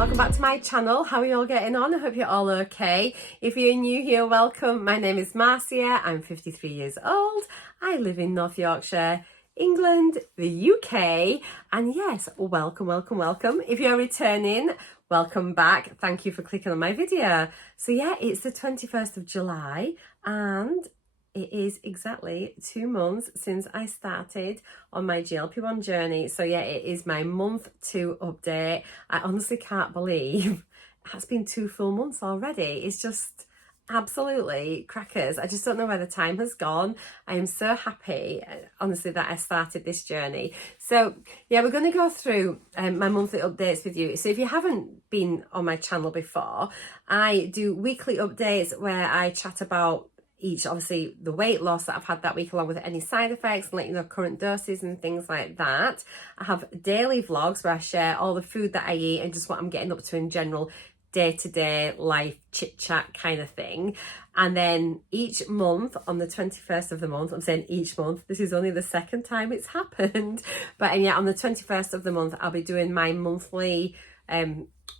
welcome back to my channel. How are you all getting on? I hope you're all okay. If you're new here, welcome. My name is Marcea. I'm 53 years old. I live in North Yorkshire, England, the UK, and yes, welcome, welcome, welcome. If you're returning, welcome back. Thank you for clicking on my video. So yeah, it's the 21st of July and it is exactly 2 months since I started on my GLP-1 journey. So yeah, it is my month 2 update. I honestly can't believe it has been 2 full months already. It's just absolutely crackers. I just don't know where the time has gone. I am so happy, honestly, that I started this journey. So yeah, we're going to go through my monthly updates with you. So if you haven't been on my channel before, I do weekly updates where I chat about each, obviously, the weight loss that I've had that week, along with any side effects and let you know current doses and things like that. I have daily vlogs where I share all the food that I eat and just what I'm getting up to in general, day-to-day life chit chat kind of thing. And then each month on the 21st of the month, I'm saying each month, this is only the second time it's happened, but and yeah, on the 21st of the month I'll be doing my monthly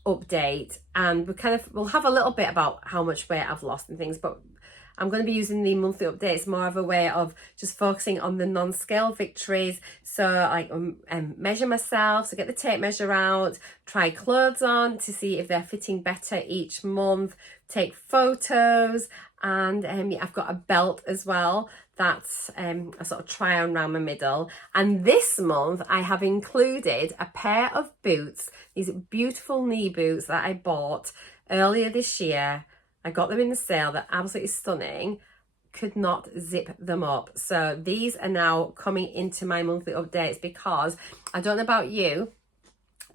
update, and we'll have a little bit about how much weight I've lost and things, but I'm going to be using the monthly updates more of a way of just focusing on the non-scale victories. So like measure myself, so get the tape measure out, try clothes on to see if they're fitting better each month, take photos, and I've got a belt as well. That's a sort of try on around my middle. And this month I have included a pair of boots, these beautiful knee boots that I bought earlier this year. I got them in the sale. They're absolutely stunning. Could not zip them up. So these are now coming into my monthly updates because I don't know about you,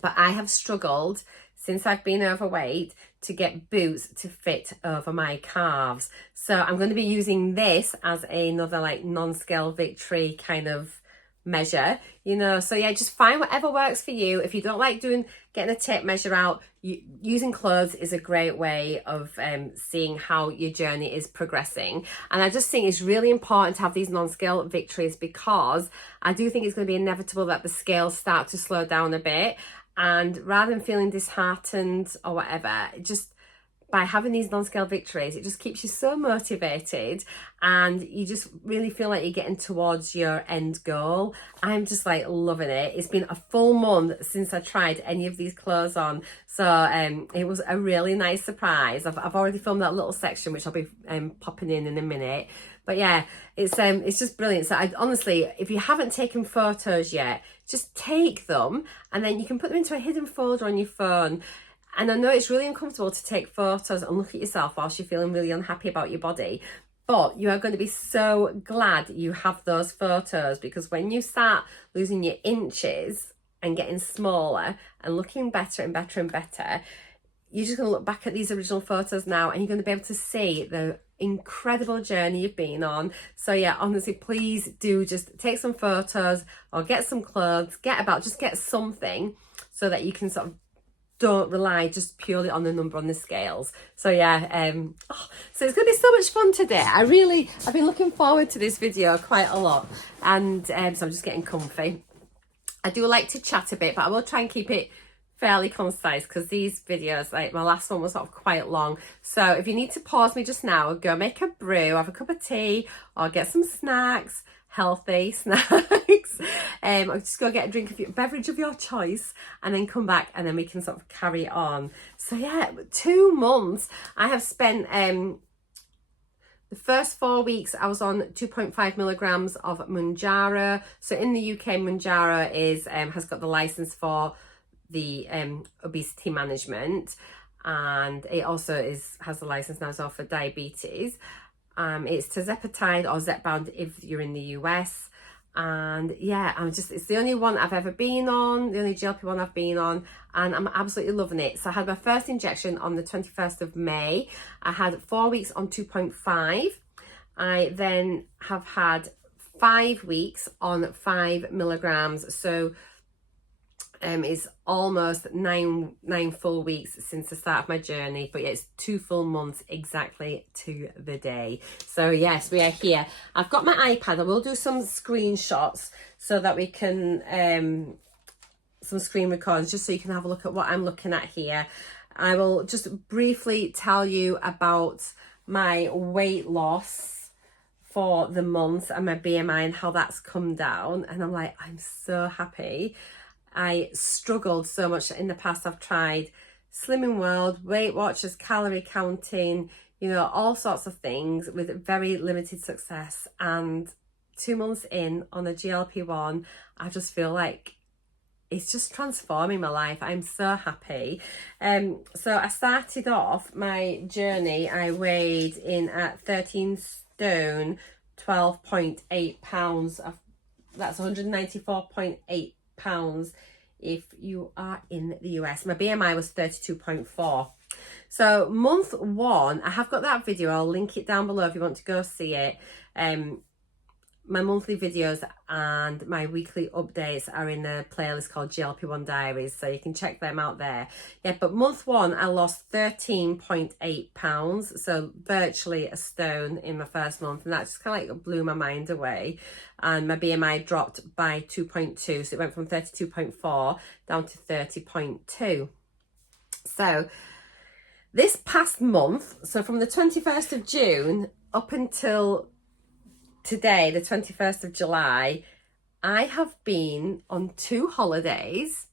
but I have struggled since I've been overweight to get boots to fit over my calves. So I'm going to be using this as another like non-scale victory kind of measure, you know. So yeah, just find whatever works for you. If you don't like getting a tape measure out, using clothes is a great way of seeing how your journey is progressing. And I just think it's really important to have these non-scale victories because I do think it's going to be inevitable that the scales start to slow down a bit, and rather than feeling disheartened or whatever, just by having these non-scale victories, it just keeps you so motivated and you just really feel like you're getting towards your end goal. I'm just like loving it. It's been a full month since I tried any of these clothes on. So it was a really nice surprise. I've already filmed that little section, which I'll be popping in a minute. But yeah, it's just brilliant. So honestly, if you haven't taken photos yet, just take them and then you can put them into a hidden folder on your phone. And I know it's really uncomfortable to take photos and look at yourself whilst you're feeling really unhappy about your body, but you are going to be so glad you have those photos, because when you start losing your inches and getting smaller and looking better and better and better, you're just going to look back at these original photos now and you're going to be able to see the incredible journey you've been on. So yeah, honestly, please do just take some photos or get some clothes, just get something so that you can sort of don't rely just purely on the number on the scales. So yeah, so it's gonna be so much fun today. I've been looking forward to this video quite a lot, and so I'm just getting comfy. I do like to chat a bit, but I will try and keep it fairly concise because these videos, like my last one was sort of quite long. So if you need to pause me just now, go make a brew, have a cup of tea, or get some snacks, healthy snacks, or just go get a beverage of your choice and then come back and then we can sort of carry on. So yeah, 2 months I have spent the first 4 weeks I was on 2.5 milligrams of MOUNJARO. So in the UK, MOUNJARO is has got the license for the obesity management, and it also has the license now as well for diabetes. It's tirzepatide or Zepbound if you're in the US. And yeah, it's the only one I've ever been on, the only GLP-1 I've been on, and I'm absolutely loving it. So I had my first injection on the 21st of May. I had 4 weeks on 2.5. I then have had 5 weeks on 5 milligrams. So it's almost nine full weeks since the start of my journey, but yeah, it's 2 full months exactly to the day. So yes, we are here. I've got my iPad. I will do some screenshots so that we can some screen recordings just so you can have a look at what I'm looking at here. I will just briefly tell you about my weight loss for the month and my BMI and how that's come down. And I'm like, I'm so happy. I struggled so much in the past. I've tried Slimming World, Weight Watchers, calorie counting, you know, all sorts of things with very limited success. And 2 months in on a GLP-1, I just feel like it's just transforming my life. I'm so happy. So I started off my journey, I weighed in at 13 stone, 12.8 pounds. That's 194.8 pounds if you are in the US. My BMI was 32.4. So month one, I have got that video. I'll link it down below if you want to go see it. My monthly videos and my weekly updates are in a playlist called GLP-1 Diaries, so you can check them out there. Yeah, but month one, I lost 13.8 pounds, so virtually a stone in my first month, and that just kind of like blew my mind away. And my BMI dropped by 2.2, so it went from 32.4 down to 30.2. So this past month, so from the 21st of June up until today, the 21st of July, I have been on 2 holidays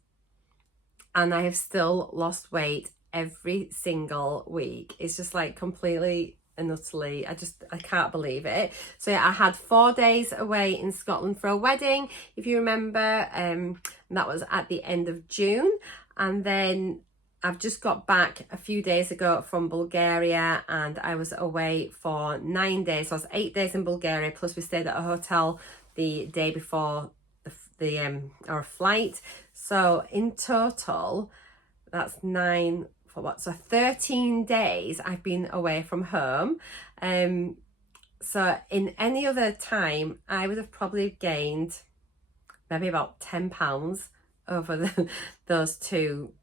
and I have still lost weight every single week. It's just like completely and utterly, I can't believe it. So yeah, I had 4 days away in Scotland for a wedding, if you remember, and that was at the end of June. And then I've just got back a few days ago from Bulgaria, and I was away for 9 days. So I was 8 days in Bulgaria, plus we stayed at a hotel the day before our flight. So in total, that's 9 for what? So 13 days I've been away from home. So in any other time, I would have probably gained maybe about 10 pounds over those two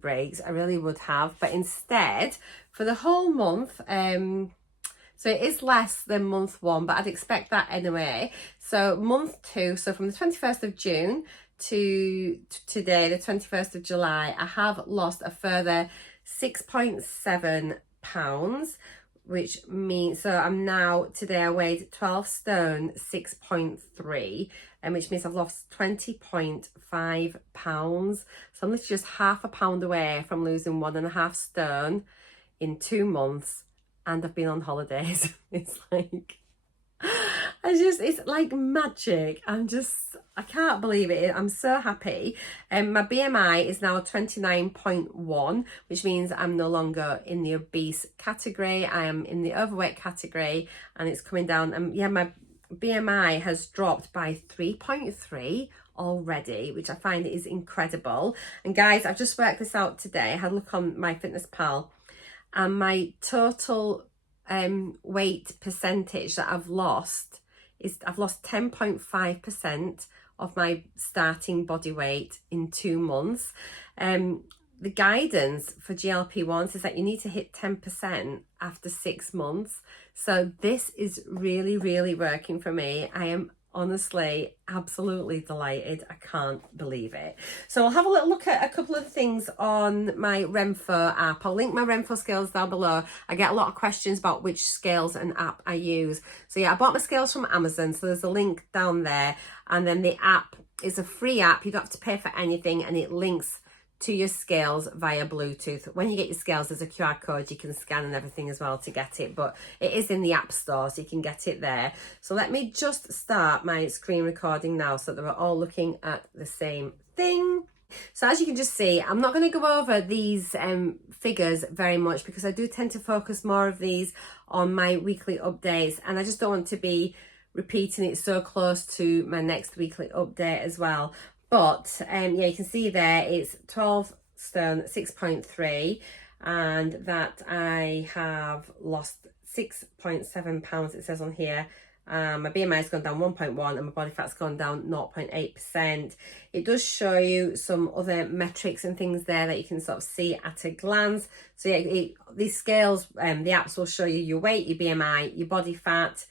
breaks. I really would have, but instead for the whole month, so it is less than month one, but I'd expect that anyway. So month two, so from the 21st of June to today, the 21st of July, I have lost a further 6.7 pounds, which means, so I'm now, today I weighed 12 stone 6.3, and which means I've lost 20.5 pounds. So I'm literally just half a pound away from losing 1.5 stone in 2 months, and I've been on holidays. It's like, it's like magic. I can't believe it. I'm so happy. My BMI is now 29.1, which means I'm no longer in the obese category. I am in the overweight category, and it's coming down. And yeah, my BMI has dropped by 3.3 already, which I find is incredible. And guys, I've just worked this out today. I had a look on MyFitnessPal, and my total weight percentage that I've lost is, I've lost 10.5% of my starting body weight in 2 months. The guidance for GLP-1s is that you need to hit 10% after 6 months. So this is really, really working for me. I am honestly absolutely delighted. I can't believe it. So I'll have a little look at a couple of things on my Renpho app. I'll link my Renpho scales down below. I get a lot of questions about which scales and app I use. So yeah, I bought my scales from Amazon, so there's a link down there. And then the app is a free app. You don't have to pay for anything, and it links to your scales via Bluetooth. When you get your scales, there's a QR code you can scan and everything as well to get it, but it is in the App Store, so you can get it there. So let me just start my screen recording now so that we're all looking at the same thing. So as you can just see, I'm not going to go over these figures very much because I do tend to focus more of these on my weekly updates, and I just don't want to be repeating it so close to my next weekly update as well. But yeah, you can see there it's 12 stone 6.3, and that I have lost 6.7 pounds, it says on here. My BMI has gone down 1.1 and my body fat's gone down 0.8%. It does show you some other metrics and things there that you can sort of see at a glance. So yeah, these scales, the apps will show you your weight, your BMI, your body fat,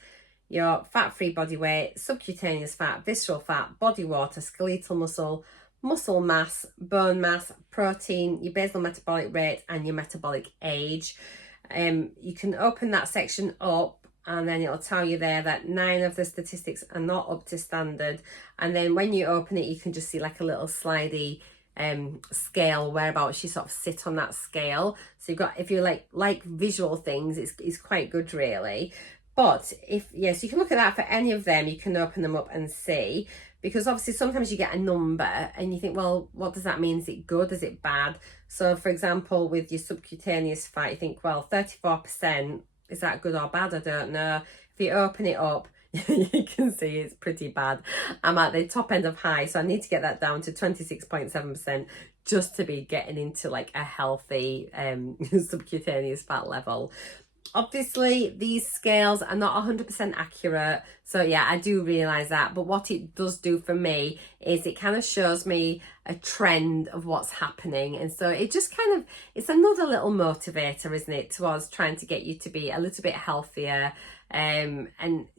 your fat-free body weight, subcutaneous fat, visceral fat, body water, skeletal muscle, muscle mass, bone mass, protein, your basal metabolic rate, and your metabolic age. You can open that section up, and then it'll tell you there that 9 of the statistics are not up to standard. And then when you open it, you can just see like a little slidey scale whereabouts you sort of sit on that scale. So you've got, if you like visual things, it's quite good really. But if, yes, you can look at that for any of them. You can open them up and see, because obviously sometimes you get a number and you think, well, what does that mean? Is it good? Is it bad? So for example, with your subcutaneous fat, you think, well, 34%, is that good or bad? I don't know. If you open it up, you can see it's pretty bad. I'm at the top end of high, so I need to get that down to 26.7% just to be getting into like a healthy subcutaneous fat level. Obviously, these scales are not 100% accurate. So yeah, I do realise that. But what it does do for me is it kind of shows me a trend of what's happening. And so it just kind of, it's another little motivator, isn't it, towards trying to get you to be a little bit healthier, and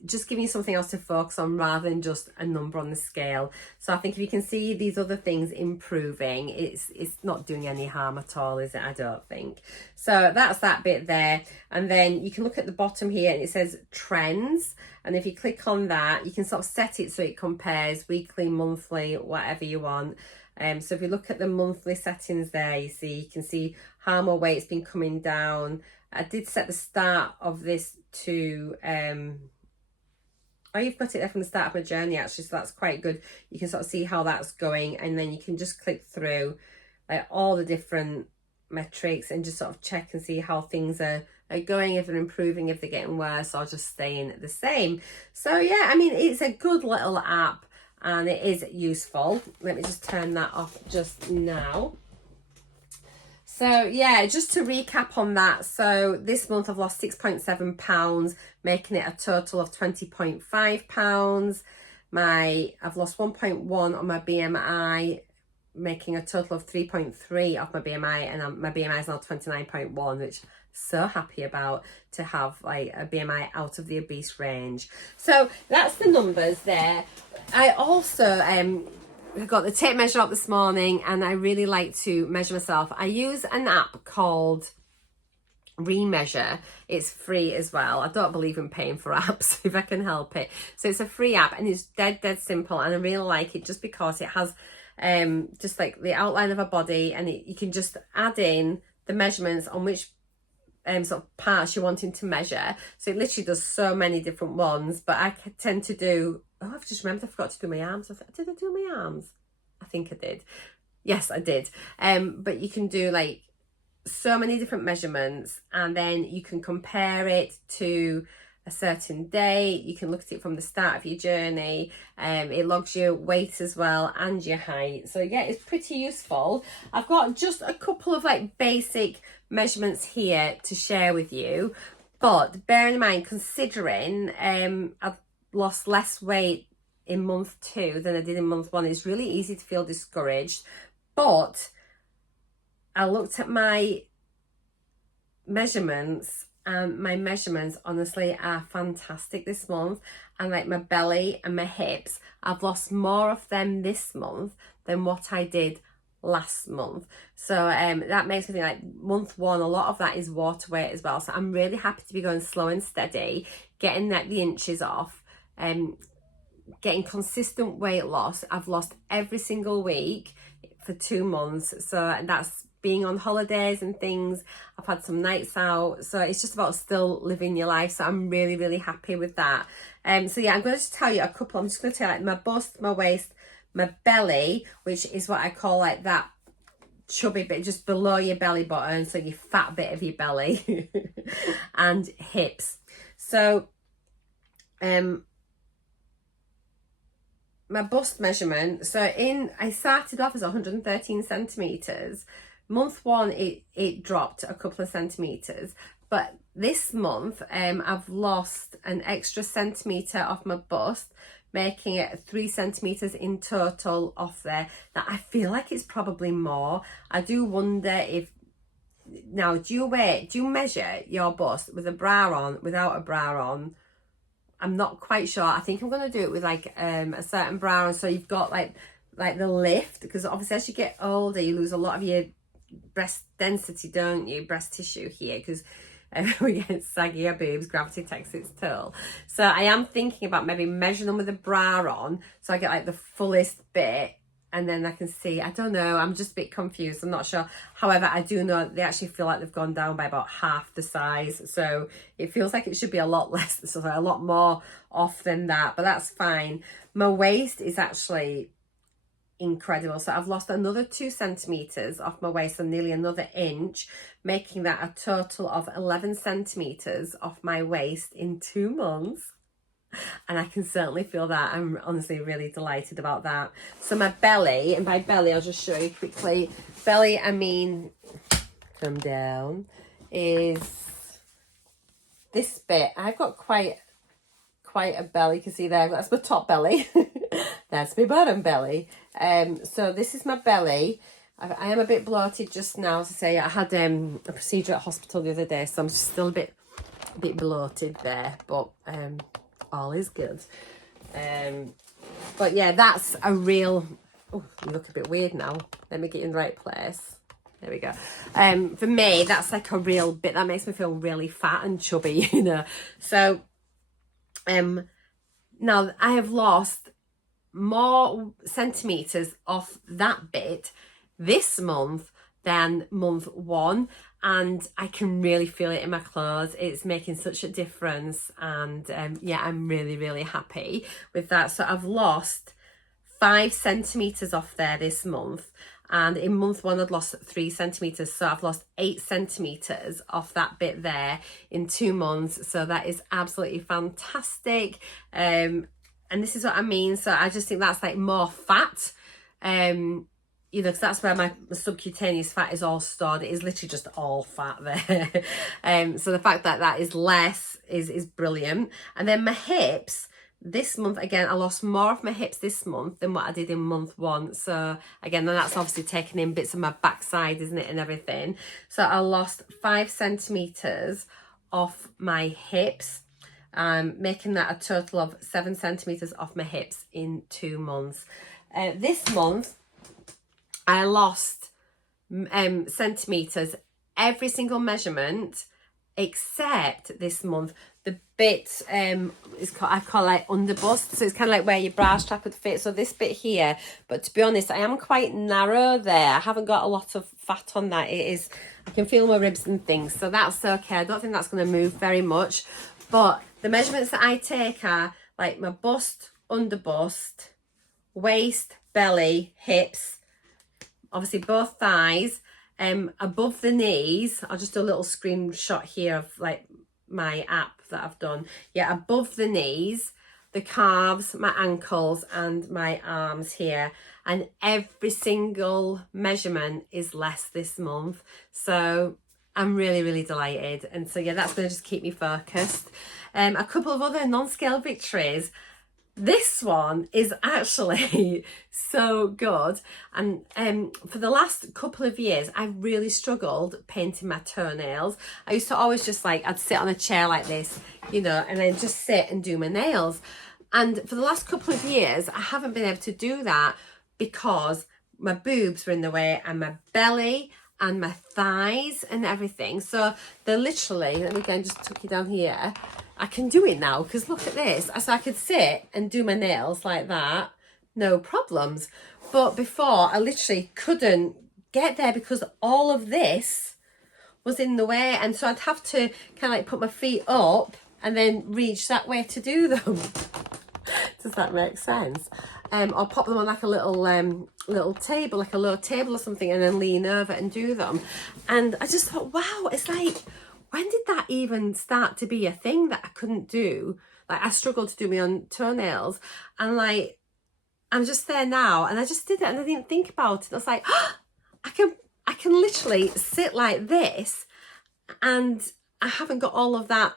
just giving you something else to focus on rather than just a number on the scale. So I think if you can see these other things improving, it's not doing any harm at all, is it? I don't think. So that's that bit there. And then you can look at the bottom here and it says trends. And if you click on that, you can sort of set it so it compares weekly, monthly, whatever you want. So if you look at the monthly settings there, you can see how my weight's been coming down. I did set the start of this to, oh, you've got it there from the start of my journey actually, so that's quite good. You can sort of see how that's going, and then you can just click through like all the different metrics and just sort of check and see how things are going, if they're improving, if they're getting worse, or just staying the same. So yeah, I mean, it's a good little app and it is useful. Let me just turn that off just now. So yeah, just to recap on that. So this month I've lost 6.7 pounds, making it a total of 20.5 pounds. I've lost 1.1 on my BMI, making a total of 3.3 off my BMI, and my BMI is now 29.1, which I'm so happy about, to have like a BMI out of the obese range. So that's the numbers there. I also I got the tape measure up this morning, and I really like to measure myself. I use an app called Remeasure. It's free as well. I don't believe in paying for apps if I can help it. So it's a free app and it's dead simple, and I really like it just because it has just like the outline of a body, and you can just add in the measurements on which sort of parts you're wanting to measure. So it literally does so many different ones, but I tend to do, oh, I've just remembered I forgot to do my arms. Did I do my arms? I think I did. Yes, I did. But you can do like so many different measurements, and then you can compare it to a certain day. You can look at it from the start of your journey. It logs your weight as well and your height. So yeah, it's pretty useful. I've got just a couple of like basic measurements here to share with you, but bearing in mind, considering I've lost less weight in month 2 than I did in month 1, it's really easy to feel discouraged. But I looked at my measurements, and my measurements honestly are fantastic this month. And like my belly and my hips, I've lost more of them this month than what I did last month. So that makes me think like month 1, a lot of that is water weight as well. So I'm really happy to be going slow and steady, getting the inches off, getting consistent weight loss. I've lost every single week for 2 months. So that's being on holidays and things. I've had some nights out. So it's just about still living your life. So I'm really happy with that. So yeah, I'm going to just tell you a couple. I'm just going to tell you like my bust, my waist, my belly, which is what I call like that chubby bit just below your belly button, so your fat bit of your belly, and hips. So my bust measurement, so I started off as 113 centimeters. Month 1 it dropped a couple of centimeters, but this month I've lost an extra centimeter off my bust, making it 3 centimeters in total off there. Now I feel like it's probably more. I do wonder if, now do you measure your bust with a bra on, without a bra on? I'm not quite sure. I think I'm going to do it with like a certain bra on, so you've got like like the lift, because obviously as you get older you lose a lot of your breast density, don't you, breast tissue here, because we get saggier boobs, gravity takes its toll. So I am thinking about maybe measuring them with a bra on, so I get like the fullest bit, and then I can see, I don't know, I'm just a bit confused, I'm not sure. However, I do know they actually feel like they've gone down by about half the size, so it feels like it should be a lot less, so a lot more off than that, but that's fine. My waist is actually incredible, so I've lost another 2 centimeters off my waist, and nearly another inch, making that a total of 11 centimeters off my waist in 2 months. And I can certainly feel that. I'm honestly really delighted about that. So my belly, and by belly I'll just show you quickly, belly I mean come down, is this bit. I've got quite a belly, you can see there, that's my top belly. That's my bottom belly. So this is my belly. I am a bit bloated just now, to say I had a procedure at hospital the other day, so I'm still a bit bloated there, but all is good. But yeah, that's a real, oh, you look a bit weird now, let me get in the right place. There we go. For me, that's like a real bit that makes me feel really fat and chubby, you know. So now I have lost more centimeters off that bit this month than month 1, and I can really feel it in my clothes. It's making such a difference, and yeah, I'm really happy with that. So I've lost 5 centimeters off there this month, and in month 1 I'd lost 3 centimeters, so I've lost 8 centimeters off that bit there in 2 months. So that is absolutely fantastic. And this is what I mean. So I just think that's like more fat, you know, because that's where my subcutaneous fat is all stored. It is literally just all fat there. So the fact that that is less is brilliant. And then my hips, this month, again, I lost more of my hips this month than what I did in month 1. So again, then that's obviously taking in bits of my backside, isn't it, and everything. So I lost 5 centimeters off my hips, making that a total of 7 centimeters off my hips in 2 months. This month I lost centimeters every single measurement except this month the bit is called, I call it underbust, so it's kind of like where your bra strap would fit, so this bit here. But to be honest, I am quite narrow there. I haven't got a lot of fat on that. It is, I can feel my ribs and things, so that's okay. I don't think that's going to move very much. But the measurements that I take are like my bust, underbust, waist, belly, hips, obviously both thighs, above the knees. I'll just do a little screenshot here of like my app that I've done. Yeah, above the knees, the calves, my ankles and my arms here. And every single measurement is less this month. So I'm really delighted. And so yeah, that's going to just keep me focused. A couple of other non-scale victories. This one is actually so good, and for the last couple of years I've really struggled painting my toenails. I used to always just like, I'd sit on a chair like this, you know, and then just sit and do my nails. And for the last couple of years I haven't been able to do that because my boobs were in the way, and my belly and my thighs and everything. So they're literally, let me again just tuck you down here. I can do it now because look at this. So I could sit and do my nails like that, no problems. But before I literally couldn't get there because all of this was in the way. And so I'd have to kind of like put my feet up and then reach that way to do them. Does that make sense? Or pop them on like a little table, like a low table or something, and then lean over and do them. And I just thought, wow, it's like, when did that even start to be a thing that I couldn't do? Like, I struggled to do my own toenails, and like, I'm just there now, and I just did it, and I didn't think about it. I was like, oh, I can literally sit like this, and I haven't got all of that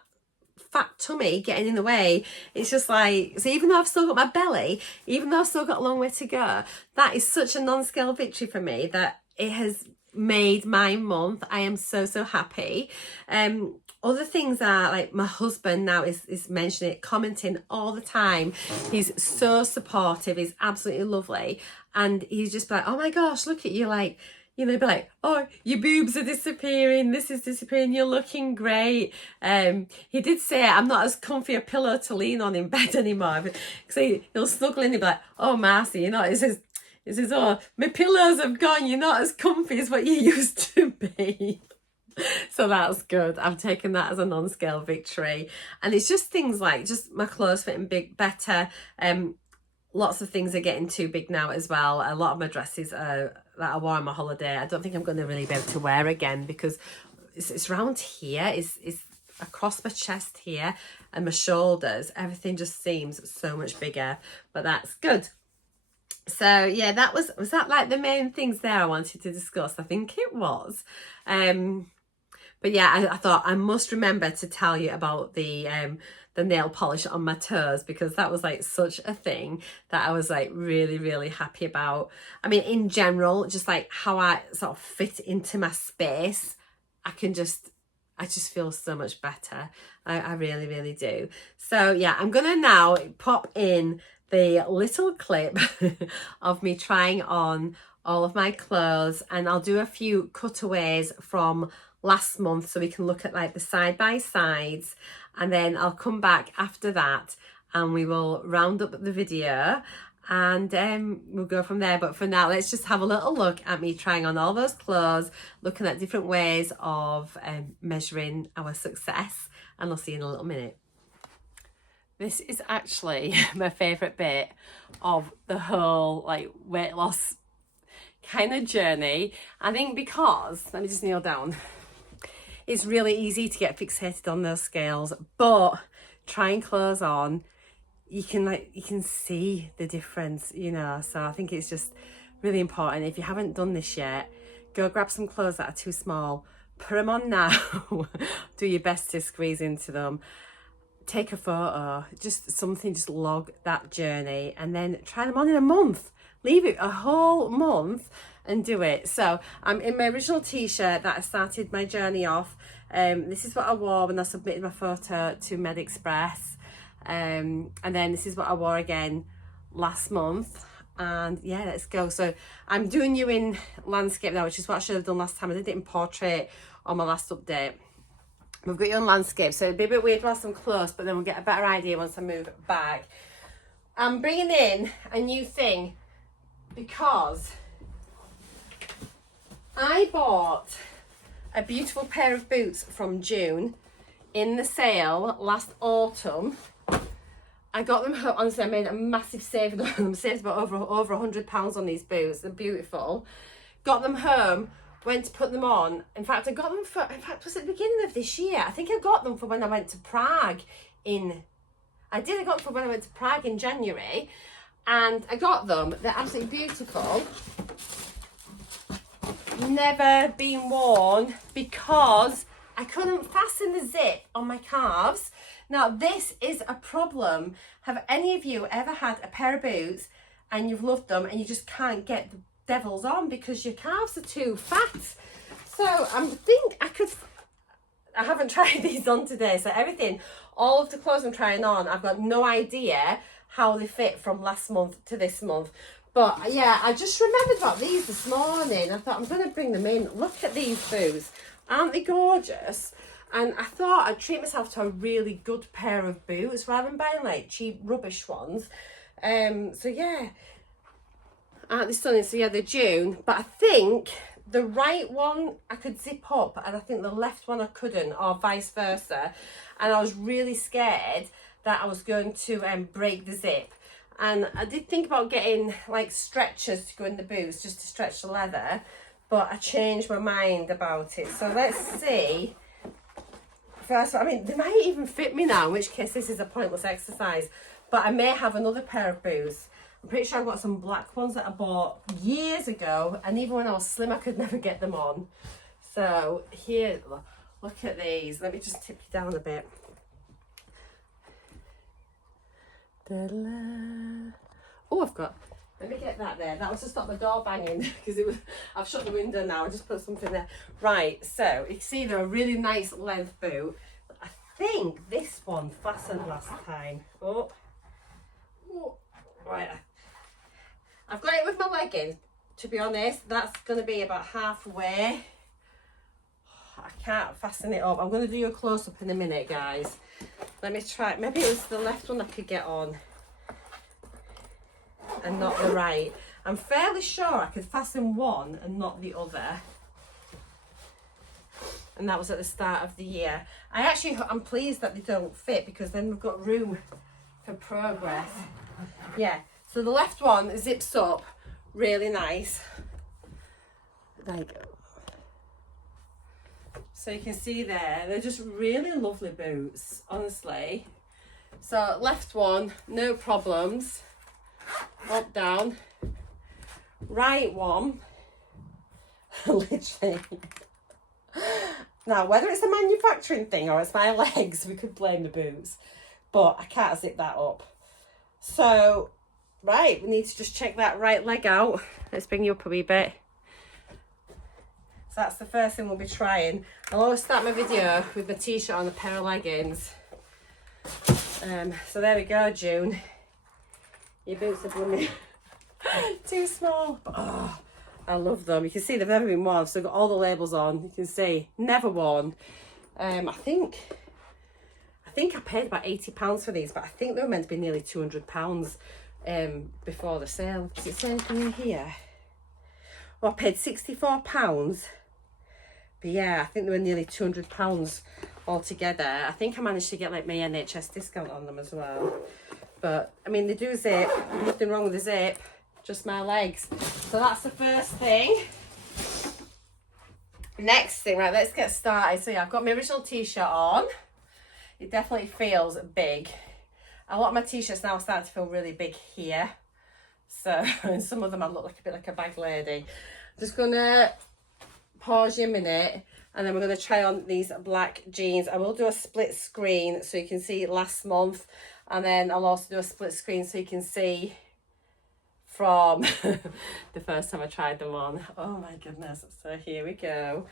fat tummy getting in the way. It's just like, so even though I've still got my belly, even though I've still got a long way to go, that is such a non-scale victory for me that it has made my month. I am so happy. Other things are like my husband now is mentioning it, commenting all the time. He's so supportive. He's absolutely lovely. And he's just like, oh my gosh, look at you. Like, you know, be like, oh, your boobs are disappearing. This is disappearing. You're looking great. He did say I'm not as comfy a pillow to lean on in bed anymore. So he'll snuggle in and be like, oh, Marcy, you know, he says, oh, my pillows have gone. You're not as comfy as what you used to be. So that's good. I've taken that as a non-scale victory. And it's just things like just my clothes fitting better. Lots of things are getting too big now as well. A lot of my dresses that I wore on my holiday, I don't think I'm going to really be able to wear again, because it's around here, it's across my chest here and my shoulders. Everything just seems so much bigger, but that's good. So yeah, that was that like the main things there I wanted to discuss? I think it was. But yeah, I thought I must remember to tell you about the nail polish on my toes, because that was like such a thing that I was like really happy about. I mean, in general, just like how I sort of fit into my space, I just feel so much better. I really do. So yeah, I'm gonna now pop in the little clip of me trying on all of my clothes, and I'll do a few cutaways from last month so we can look at like the side by sides, and then I'll come back after that and we will round up the video and we'll go from there. But for now, let's just have a little look at me trying on all those clothes, looking at different ways of measuring our success, and I'll see you in a little minute. This is actually my favourite bit of the whole like weight loss kind of journey. I think because, let me just kneel down, it's really easy to get fixated on those scales, but trying clothes on, you can see the difference, you know. So I think it's just really important. If you haven't done this yet, go grab some clothes that are too small, put them on now, do your best to squeeze into them, take a photo, just something, just log that journey, and then try them on in a month. Leave it a whole month and do it. So I'm in my original t-shirt that I started my journey off. This is what I wore when I submitted my photo to MedExpress, and then this is what I wore again last month. And yeah, let's go. So I'm doing you in landscape now, which is what I should have done last time. I did it in portrait on my last update. We've got you on landscape, so it'll be a bit weird whilst I'm close, but then we'll get a better idea once I move back. I'm bringing in a new thing because I bought a beautiful pair of boots from June in the sale last autumn. I got them home. Honestly, I made a massive saving on them. Saved about over £100 on these boots. They're beautiful. Got them home, went to put them on. In fact, I got them for, in fact, was it the beginning of this year? I think I got them for when I went to Prague I got them for when I went to Prague in January. And I got them. They're absolutely beautiful. Never been worn because I couldn't fasten the zip on my calves. Now this is a problem. Have any of you ever had a pair of boots and you've loved them and you just can't get the devils on because your calves are too fat? So I haven't tried these on today, so all of the clothes I'm trying on, I've got no idea how they fit from last month to this month. But yeah, I just remembered about these this morning. I thought I'm going to bring them in. Look at these boots. Aren't they gorgeous? And I thought I'd treat myself to a really good pair of boots rather than buying like cheap rubbish ones. So yeah, aren't they stunning? So yeah, they're June. But I think the right one I could zip up and I think the left one I couldn't, or vice versa. And I was really scared that I was going to break the zip. And I did think about getting like stretchers to go in the boots just to stretch the leather, but I changed my mind about it. So let's see. First, I mean, they might even fit me now, in which case this is a pointless exercise, but I may have another pair of boots. I'm pretty sure I've got some black ones that I bought years ago, and even when I was slim I could never get them on. So here, look at these. Let me just tip you down a bit. Oh, I've got Let me get that there. That was to stop the door banging because it was. I've shut the window now. I just put something there. Right. So you can see they're a really nice length boot. I think this one fastened last time. Oh. Right. I've got it with my leggings. To be honest, that's going to be about halfway. I can't fasten it up. I'm going to do you a close-up in a minute, guys. Let me try. Maybe it was the left one I could get on and not the right. I'm fairly sure I could fasten one and not the other. And that was at the start of the year. I'm pleased that they don't fit because then we've got room for progress. Yeah, so the left one zips up really nice. Like, so you can see there, they're just really lovely boots, honestly. So left one, no problems. Up, down. Right one, literally. Now, whether it's a manufacturing thing or it's my legs, we could blame the boots. But I can't zip that up. So, right, we need to just check that right leg out. Let's bring you up a wee bit. So that's the first thing we'll be trying. I'll always start my video with my t-shirt on a pair of leggings. So there we go, June. Your boots are blooming too small. But, oh, I love them. You can see they've never been worn. So they've got all the labels on. You can see, never worn. I think I paid about £80 for these, but I think they were meant to be nearly £200 before the sale. Does it say anything in here? Well, I paid £64. But yeah, I think they were nearly £200 altogether. I think I managed to get like my NHS discount on them as well. But I mean, they do zip. Nothing wrong with the zip. Just my legs. So that's the first thing. Next thing, right, let's get started. So yeah, I've got my original t-shirt on. It definitely feels big. A lot of my t-shirts now are starting to feel really big here. So, and some of them I look like a bit like a bag lady. I'm just gonna pause you a minute and then we're gonna try on these black jeans. I will do a split screen so you can see last month, and then I'll also do a split screen so you can see from the first time I tried them on. Oh my goodness, so here we go.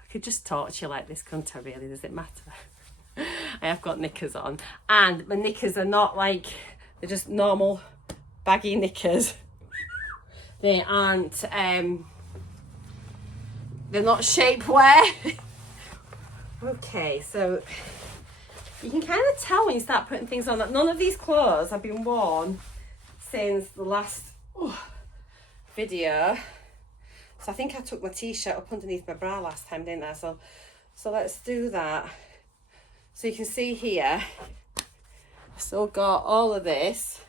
I could just talk to you like this, couldn't I, really? Does it matter? I have got knickers on, and my knickers are not like, they're just normal baggy knickers. They aren't, they're not shapewear. Okay, so you can kind of tell when you start putting things on that none of these clothes have been worn since the last video. So I think I took my t-shirt up underneath my bra last time, didn't I? So let's do that. So you can see here, I've still got all of this,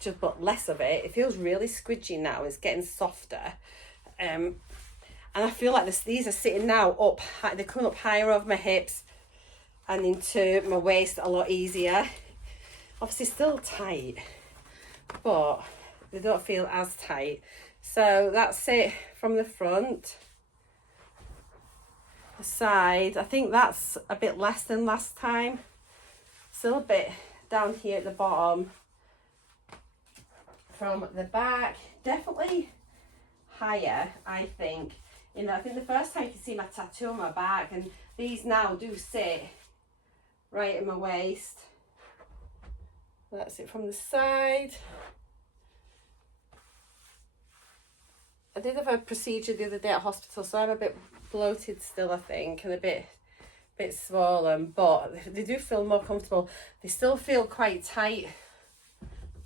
just but less of it. It feels really squidgy now. It's getting softer. And I feel like these are sitting now up, they're coming up higher over my hips and into my waist a lot easier. Obviously still tight, but they don't feel as tight. So that's it from the front. The side, I think that's a bit less than last time. Still a bit down here at the bottom. From the back, definitely higher, I think. You know, I think the first time you can see my tattoo on my back, and these now do sit right in my waist. That's it from the side. I did have a procedure the other day at hospital, so I'm a bit bloated still, I think, and a bit swollen, but they do feel more comfortable. They still feel quite tight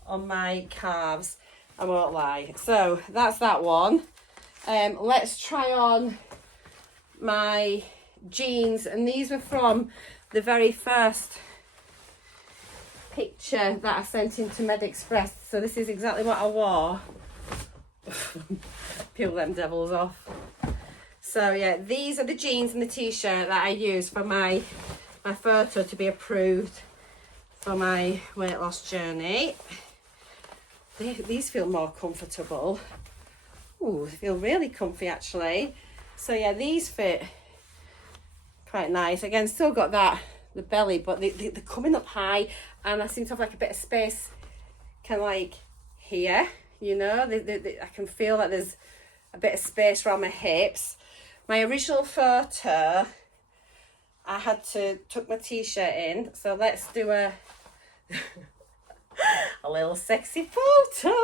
on my calves, I won't lie. So that's that one. Let's try on my jeans, and these were from the very first picture that I sent into Med Express. So this is exactly what I wore. Peel them devils off. So yeah, these are the jeans and the t-shirt that I used for my photo to be approved for my weight loss journey. These feel more comfortable. Ooh, they feel really comfy actually. So yeah, these fit quite nice. Again, still got that the belly, but they're coming up high, and I seem to have like a bit of space kind of like here, you know. I can feel that there's a bit of space around my hips. My original photo, I had to tuck my t-shirt in, so let's do a a little sexy photo.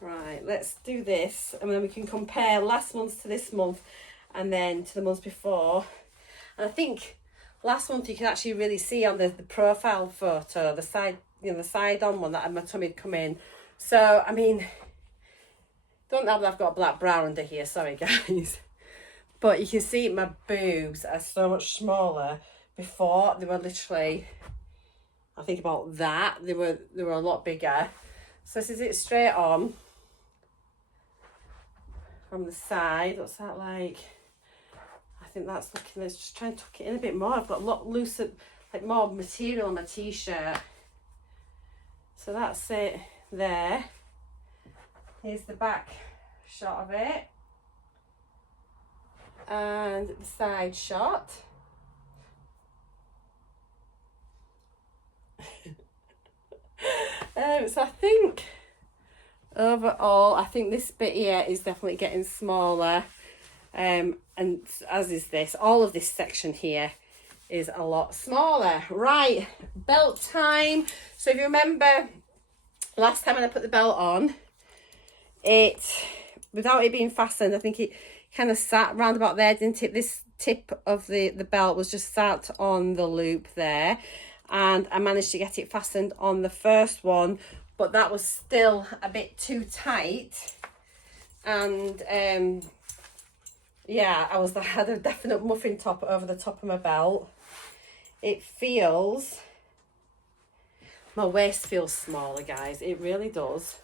Right, let's do this, and then we can compare last month to this month, and then to the months before. And I think last month you can actually really see on the profile photo, the side, you know, the side on one, that my tummy had come in. So, I mean, don't know that I've got a black bra under here, sorry guys. But you can see my boobs are so much smaller. Before, they were literally, I think about that, they were a lot bigger. So this is it straight on. From the side, what's that like? I think that's looking, let's just try and tuck it in a bit more. I've got a lot looser, like more material on my t-shirt. So that's it there. Here's the back shot of it. And the side shot. So I think overall, I think this bit here is definitely getting smaller, and as is this. All of this section here is a lot smaller. Right, belt time. So if you remember last time when I put the belt on, without it being fastened, I think it kind of sat round about there, didn't it? This tip of the belt was just sat on the loop there, and I managed to get it fastened on the first one, but that was still a bit too tight. And yeah, I had a definite muffin top over the top of my belt. It feels, my waist feels smaller, guys, it really does.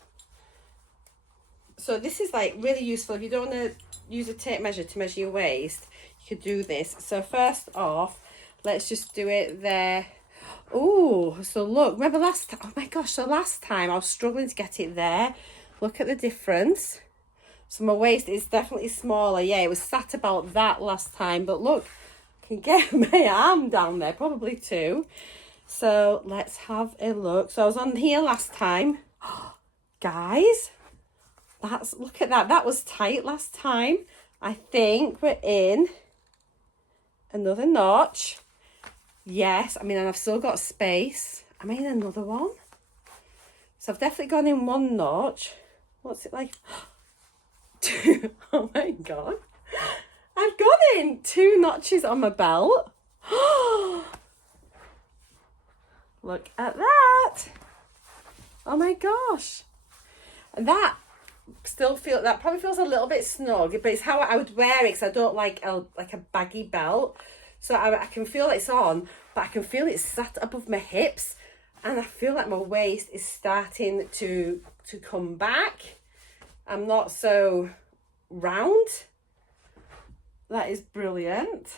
So this is like really useful if you don't want to use a tape measure to measure your waist. You could do this. So first off, let's just do it there. Oh, so look, remember last time, oh my gosh, so last time I was struggling to get it there. Look at the difference. So my waist is definitely smaller. Yeah, it was sat about that last time, but look, I can get my arm down there, probably two. So let's have a look. So I was on here last time. Guys, look at that. That was tight last time. I think we're in another notch. Yes, I mean, and I've still got space. Am I in another one? So I've definitely gone in one notch. What's it like? Oh my god. I've gone in 2 notches on my belt. Look at that. Oh my gosh. And that probably feels a little bit snug, but it's how I would wear it, because I don't like a baggy belt. So I can feel it's on, but I can feel it's sat above my hips, and I feel like my waist is starting to come back. I'm not so round. That is brilliant.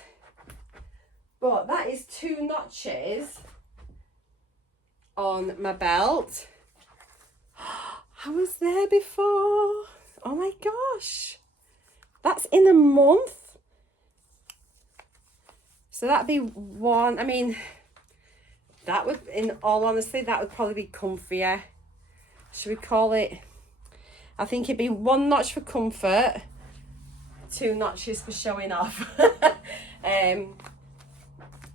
But that is 2 notches on my belt. I was there before. Oh my gosh. That's in a month. So that'd be one. I mean, that would, in all honesty, that would probably be comfier. Should we call it? I think it'd be 1 notch for comfort, 2 notches for showing off.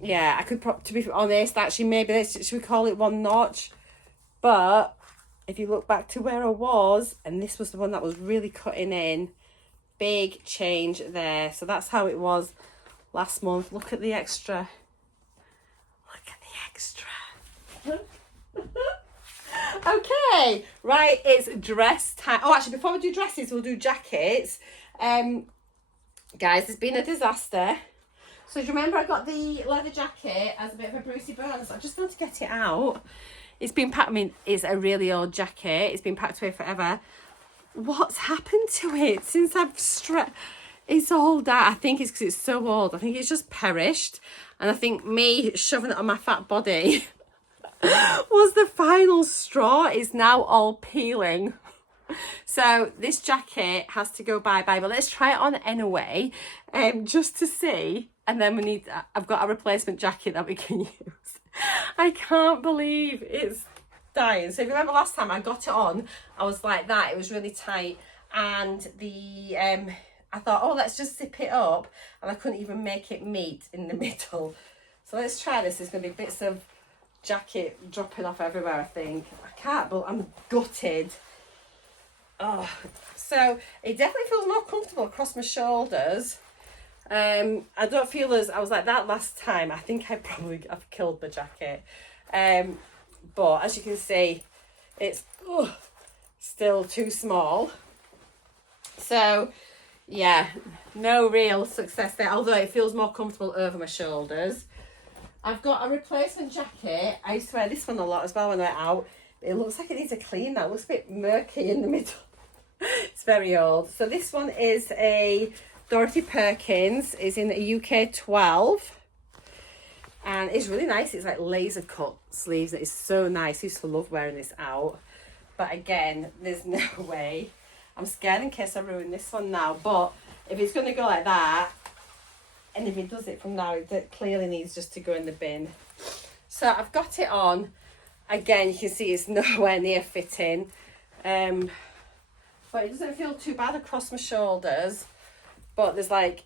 Yeah, I could, to be honest, actually, maybe should we call it 1 notch? But if you look back to where I was, and this was the one that was really cutting in, big change there. So that's how it was last month. Look at the extra. Look at the extra. Okay, right, it's dress time. Oh, actually, before we do dresses, we'll do jackets. Guys, it's been a disaster. So do you remember I got the leather jacket as a bit of a Brucey bonus? I just want to get it out. It's been packed, I mean, it's a really old jacket. It's been packed away forever. What's happened to it since I've it's all that. I think it's because it's so old. I think it's just perished. And I think me shoving it on my fat body was the final straw. It's now all peeling. So this jacket has to go bye-bye. But let's try it on anyway, just to see. And then I've got a replacement jacket that we can use. I can't believe it's dying. So if you remember last time I got it on, I was like that. It was really tight. And I thought, oh, let's just zip it up. And I couldn't even make it meet in the middle. So let's try this. There's going to be bits of jacket dropping off everywhere, I think. I can't, but I'm gutted. Oh, so it definitely feels more comfortable across my shoulders. I don't feel as I was like that last time. I think I've killed the jacket. But as you can see, it's still too small. So yeah, no real success there, although it feels more comfortable over my shoulders. I've got a replacement jacket. I used to wear this one a lot as well when I went out. It looks like it needs a clean now. It looks a bit murky in the middle. It's very old. So this one is a Dorothy Perkins. It's in a UK 12. And it's really nice. It's like laser cut sleeves. It's so nice. I used to love wearing this out. But again, there's no way. I'm scared in case I ruin this one now. But if it's going to go like that, and if it does it from now, it clearly needs just to go in the bin. So I've got it on. Again, you can see it's nowhere near fitting. But it doesn't feel too bad across my shoulders. But there's like,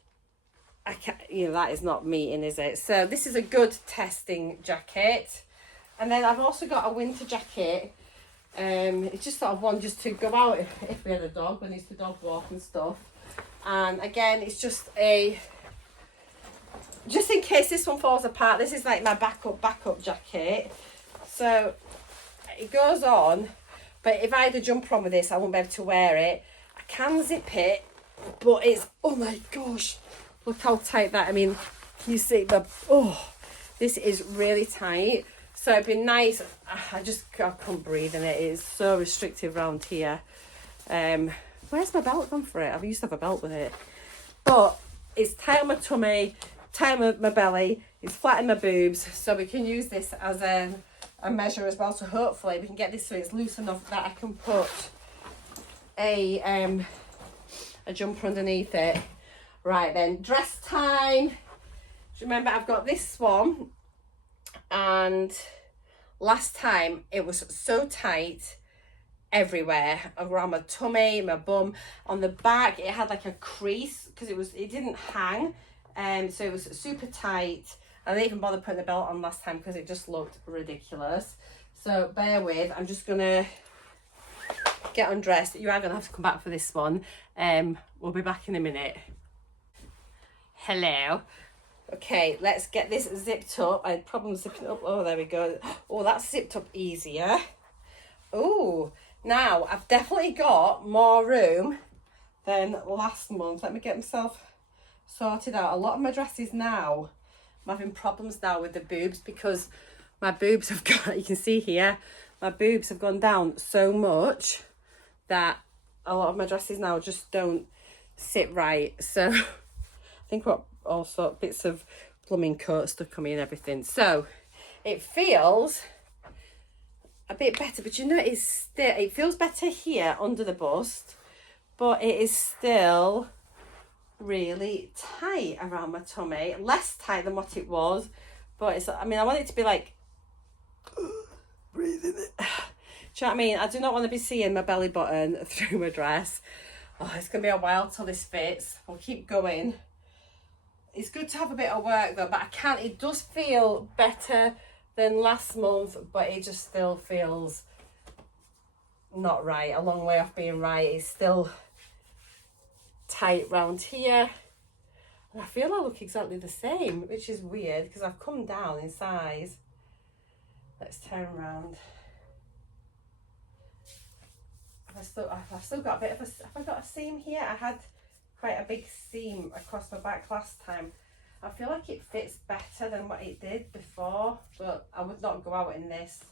I can't, that is not meeting, is it? So this is a good testing jacket. And then I've also got a winter jacket. It's just sort of one just to go out if we had a dog, when it's the dog walk and stuff. And again, it's just in case this one falls apart. This is like my backup jacket. So it goes on, but if I had a jumper on with this, I wouldn't be able to wear it. I can zip it, but it's, oh my gosh, look how tight that, can you see this is really tight. So it'd be nice. I couldn't breathe in it. It's so restrictive around here. Where's my belt gone for it? I used to have a belt with it. But it's tight on my tummy, tight on my belly. It's flat in my boobs. So we can use this as a measure as well. So hopefully we can get this so it's loose enough that I can put a jumper underneath it. Right then, dress time. Remember, I've got this one. And last time it was so tight everywhere, around my tummy, my bum, on the back it had like a crease because it didn't hang, so it was super tight. I didn't even bother putting the belt on last time because it just looked ridiculous. So bear with, I'm just gonna get undressed. You are gonna have to come back for this one. We'll be back in a minute. Hello. Okay, let's get this zipped up. I had problems zipping it up. Oh, there we go. Oh, that's zipped up easier. Oh, now I've definitely got more room than last month. Let me get myself sorted out. A lot of my dresses now, I'm having problems now with the boobs because my boobs have got, you can see here, my boobs have gone down so much that a lot of my dresses now just don't sit right. So I think what also bits of plumbing coat stuck on me and everything. So it feels a bit better, but it feels better here under the bust, but it is still really tight around my tummy. Less tight than what it was, but it's, I want it to be like breathing it. Do you know what I mean? I do not want to be seeing my belly button through my dress. Oh, it's gonna be a while till this fits. I'll keep going. It's good to have a bit of work though, but it does feel better than last month, but it just still feels not right. A long way off being right. It's still tight round here. And I feel I look exactly the same, which is weird because I've come down in size. Let's turn around. I've still got a bit of have I got a seam here? I had quite a big seam across my back last time. I feel like it fits better than what it did before, but I would not go out in this.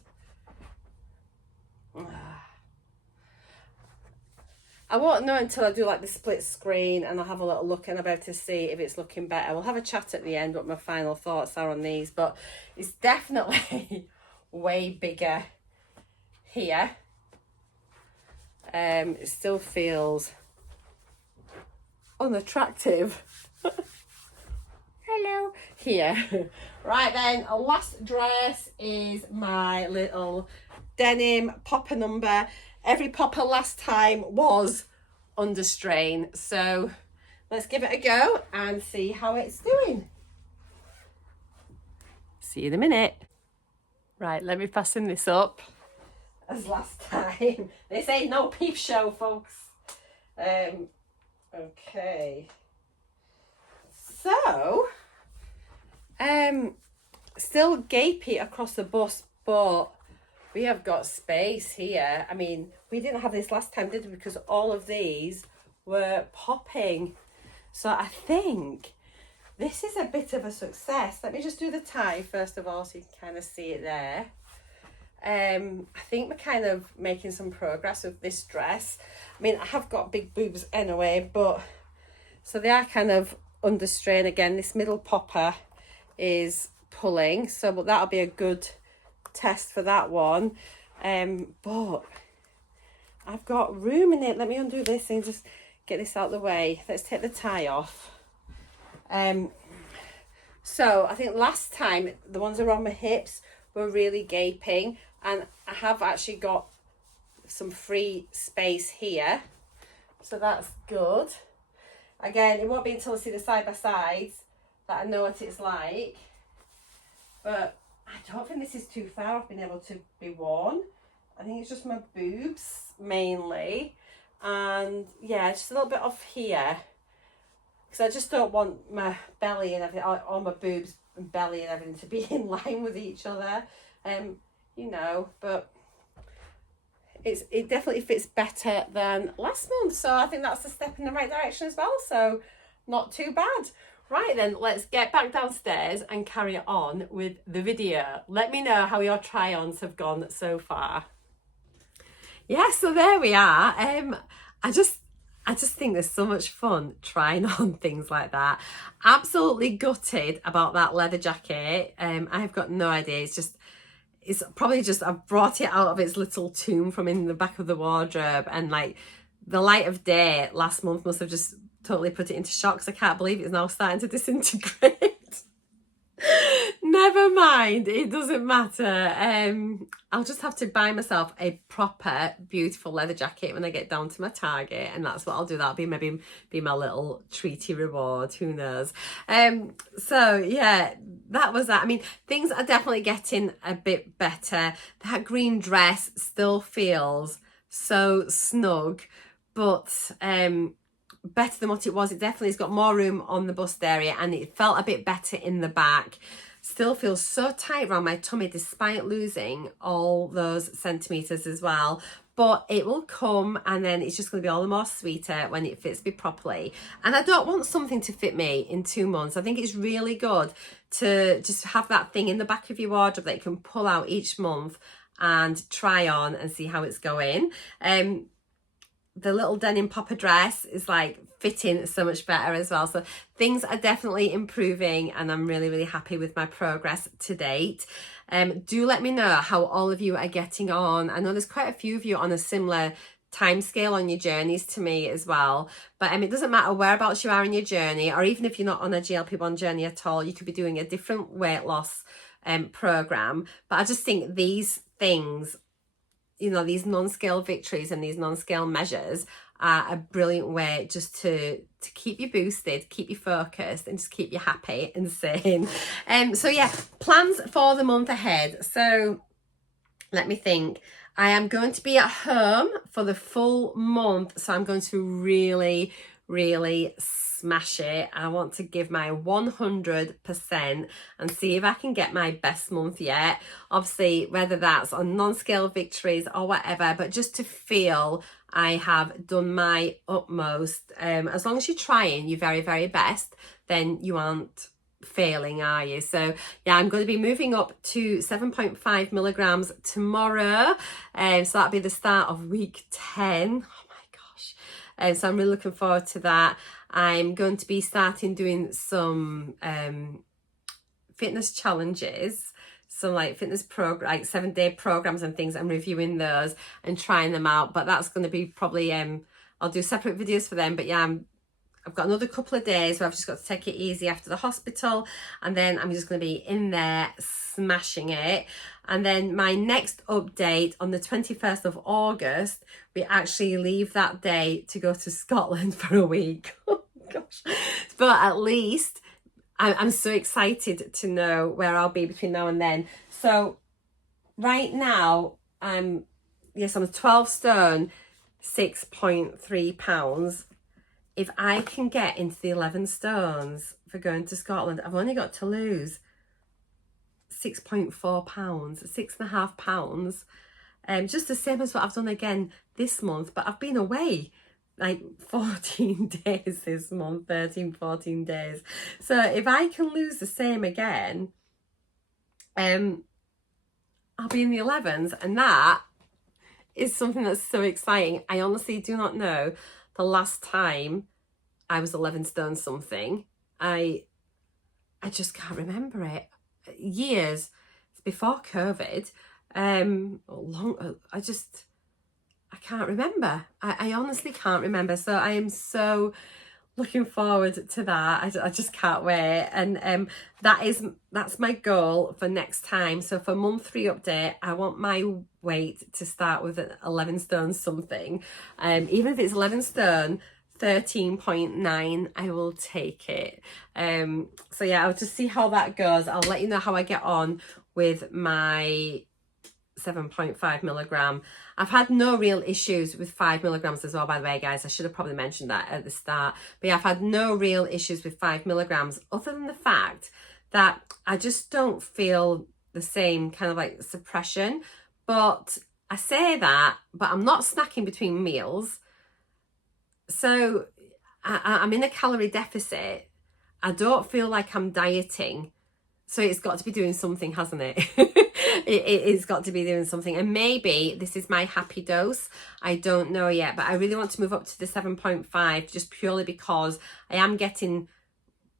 I won't know until I do like the split screen and I'll have a little look and I'll be able to see if it's looking better. We'll have a chat at the end what my final thoughts are on these, but it's definitely way bigger here. It still feels unattractive. Hello. here. Right then, last dress is my little denim popper number. Every popper last time was under strain, so let's give it a go and see how it's doing. See you in a minute. Right, let me fasten this up as last time. This ain't no peep show, folks. Okay. So, still gapey across the bust, but we have got space here. I mean, we didn't have this last time, did we? Because all of these were popping. So I think this is a bit of a success. Let me just do the tie first of all so you can kind of see it there. I think we're kind of making some progress with this dress. I mean, I have got big boobs anyway, but so they are kind of under strain again. This middle popper is pulling, so but that'll be a good test for that one. But I've got room in it. Let me undo this and just get this out of the way. Let's take the tie off. So I think last time the ones around my hips were really gaping, and I have actually got some free space here, so that's good. Again, it won't be until I see the side by sides that I know what it's like, but I don't think this is too far off being able to be worn. I think it's just my boobs mainly, and yeah, just a little bit off here, because I just don't want my belly and everything, all my boobs and belly and everything to be in line with each other. You know, but it definitely fits better than last month, so I think that's a step in the right direction as well, so not too bad. Right then, let's get back downstairs and carry on with the video. Let me know how your try-ons have gone so far. Yeah, so there we are. I just think there's so much fun trying on things like that. Absolutely gutted about that leather jacket. I've got no idea. It's probably just, I've brought it out of its little tomb from in the back of the wardrobe, and like the light of day last month must have just totally put it into shock, because I can't believe it's now starting to disintegrate. Never mind, it doesn't matter. I'll just have to buy myself a proper beautiful leather jacket when I get down to my Target, and that's what I'll do. That'll be maybe be my little treaty reward, who knows. So yeah, that was that. I mean, things are definitely getting a bit better. That green dress still feels so snug, but better than what it was. It definitely has got more room on the bust area, and it felt a bit better in the back. Still feels so tight around my tummy despite losing all those centimeters as well, but it will come, and then it's just going to be all the more sweeter when it fits me properly. And I don't want something to fit me in 2 months. I think it's really good to just have that thing in the back of your wardrobe that you can pull out each month and try on and see how it's going. The little denim popper dress is like fitting so much better as well. So things are definitely improving, and I'm really, really happy with my progress to date. Do let me know how all of you are getting on. I know there's quite a few of you on a similar time scale on your journeys to me as well. But it doesn't matter whereabouts you are in your journey, or even if you're not on a GLP-1 journey at all, you could be doing a different weight loss program. But I just think these things, you know, these non-scale victories and these non-scale measures are a brilliant way just to keep you boosted, keep you focused, and just keep you happy and sane. So yeah, plans for the month ahead. So let me think. I am going to be at home for the full month, so I'm going to really, really smash it. I want to give my 100% and see if I can get my best month yet. Obviously, whether that's on non-scale victories or whatever, but just to feel I have done my utmost. As long as you're trying your very, very best, then you aren't failing, are you? So yeah, I'm going to be moving up to 7.5 milligrams tomorrow. So that'll be the start of week 10. Oh my gosh. So I'm really looking forward to that. I'm going to be starting doing some fitness challenges, some like fitness like 7-day programs and things. I'm reviewing those and trying them out, but that's going to be probably I'll do separate videos for them. But yeah, I'm I've got another couple of days where I've just got to take it easy after the hospital, and then I'm just going to be in there smashing it. And then my next update on the 21st of August, we actually leave that day to go to Scotland for a week. Oh gosh. But at least I'm so excited to know where I'll be between now and then. So right now, I'm 12 stone, 6.3 pounds. If I can get into the 11 stones for going to Scotland, I've only got to lose 6.4 pounds, 6.5 pounds. Just the same as what I've done again this month, but I've been away like 14 days this month, 13, 14 days. So if I can lose the same again, I'll be in the 11s, and that is something that's so exciting. I honestly do not know the last time I was 11 stone something. I just can't remember it. Years before COVID. I can't remember. I honestly can't remember. So I am so looking forward to that. I just can't wait. And that's my goal for next time. So for month 3 update, I want my weight to start with an 11 stone something. Even if it's 11 stone 13.9, I will take it. So yeah, I'll just see how that goes. I'll let you know how I get on with my 7.5 milligram. I've had no real issues with 5 milligrams as well, by the way, guys. I should have probably mentioned that at the start. But yeah, I've had no real issues with 5 milligrams, other than the fact that I just don't feel the same kind of like suppression. But I say that, but I'm not snacking between meals. So I'm in a calorie deficit. I don't feel like I'm dieting. So it's got to be doing something, hasn't it? It's got to be doing something. And maybe this is my happy dose. I don't know yet, but I really want to move up to the 7.5 just purely because I am getting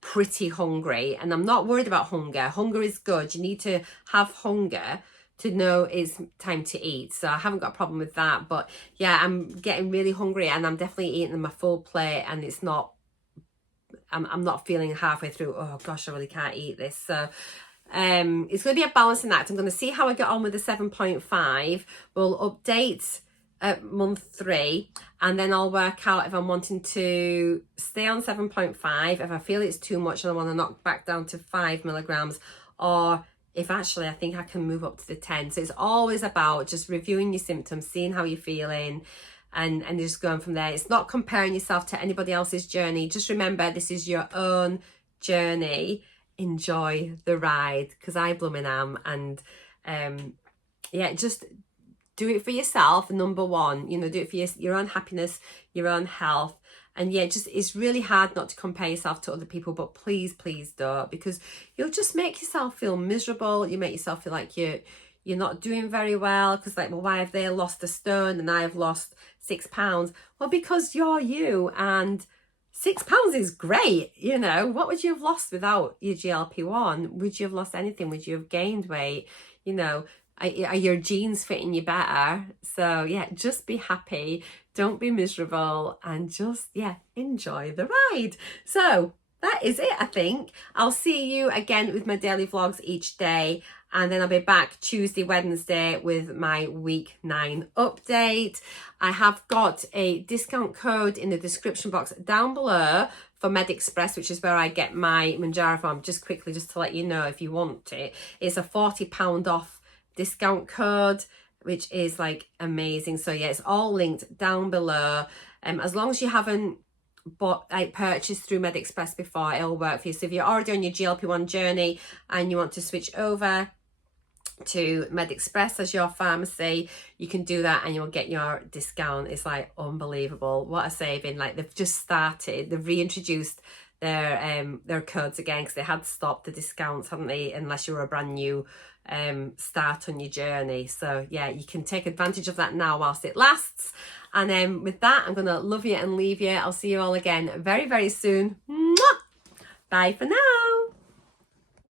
pretty hungry, and I'm not worried about hunger. Hunger is good. You need to have hunger to know it's time to eat. So I haven't got a problem with that. But yeah, I'm getting really hungry, and I'm definitely eating my full plate, and it's not, I'm not feeling halfway through, oh gosh, I really can't eat this. So it's going to be a balancing act. I'm going to see how I get on with the 7.5. We'll update at month 3, and then I'll work out if I'm wanting to stay on 7.5, if I feel it's too much and I want to knock back down to 5 milligrams, or if actually I think I can move up to the 10. So it's always about just reviewing your symptoms, seeing how you're feeling, and just going from there. It's not comparing yourself to anybody else's journey. Just remember, this is your own journey. Enjoy the ride, because I blooming am. And yeah, just do it for yourself, number one. You know, do it for your own happiness, your own health. And yeah, it's really hard not to compare yourself to other people, but please don't, because you'll just make yourself feel miserable. You make yourself feel like you're not doing very well, because like, well, why have they lost a stone and I have lost 6 pounds? Well, because you're you, and 6 pounds is great. You know, what would you have lost without your GLP-1? Would you have lost anything? Would you have gained weight? You know, are your jeans fitting you better? So yeah, just be happy. Don't be miserable, and just, yeah, enjoy the ride. So that is it, I think. I'll see you again with my daily vlogs each day, and then I'll be back Tuesday, Wednesday with my week 9 update. I have got a discount code in the description box down below for MedExpress, which is where I get my MOUNJARO from. Just quickly, just to let you know, if you want it, it's a £40 off discount code, which is like amazing. So yeah, it's all linked down below. As long as you haven't purchased through MedExpress before, it'll work for you. So if you're already on your GLP-1 journey and you want to switch over to MedExpress as your pharmacy, you can do that and you'll get your discount. It's like unbelievable. What a saving. Like, they've just started, they've reintroduced their codes again, because they had stopped the discounts, hadn't they, unless you were a brand new start on your journey. So yeah, you can take advantage of that now whilst it lasts. And with that, I'm gonna love you and leave you. I'll see you all again very, very soon. Mwah! Bye for now.